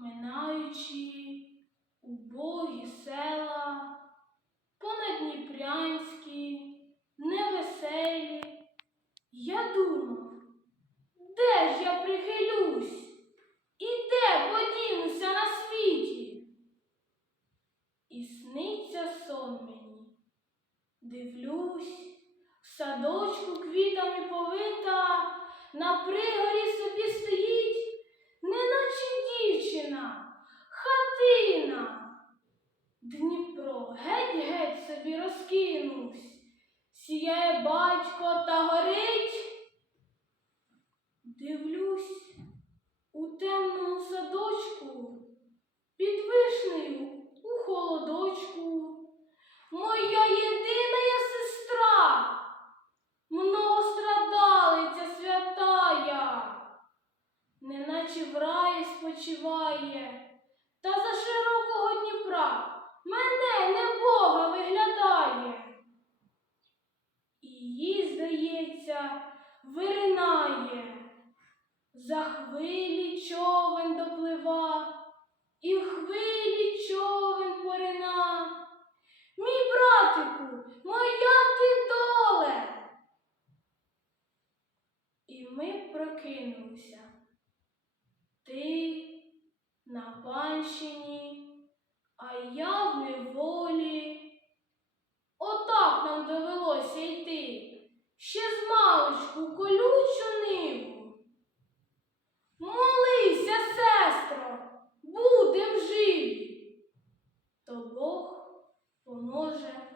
минаючи убогі села, понадніпрянські, невеселі, я думав, де ж я прихилюсь? І де подінуся на світі? І сниться сон мені, дивлюсь, в садочку квітами повита, на пригорі сіяє батько та горить. Дивлюсь, у темному садочку, під вишнею у холодочку, моя єдина сестра, многострадалиця святая, неначе в раї спочиває, та за широкого Дніпра мене небога Їй, здається, виринає. За хвилі човен доплива, і в хвилі човен порина. Мій братику, моя ти доле. І ми прокинулися. Ти ще з маличку колючу ниву. Молися, сестро, будем живі, то Бог поможе.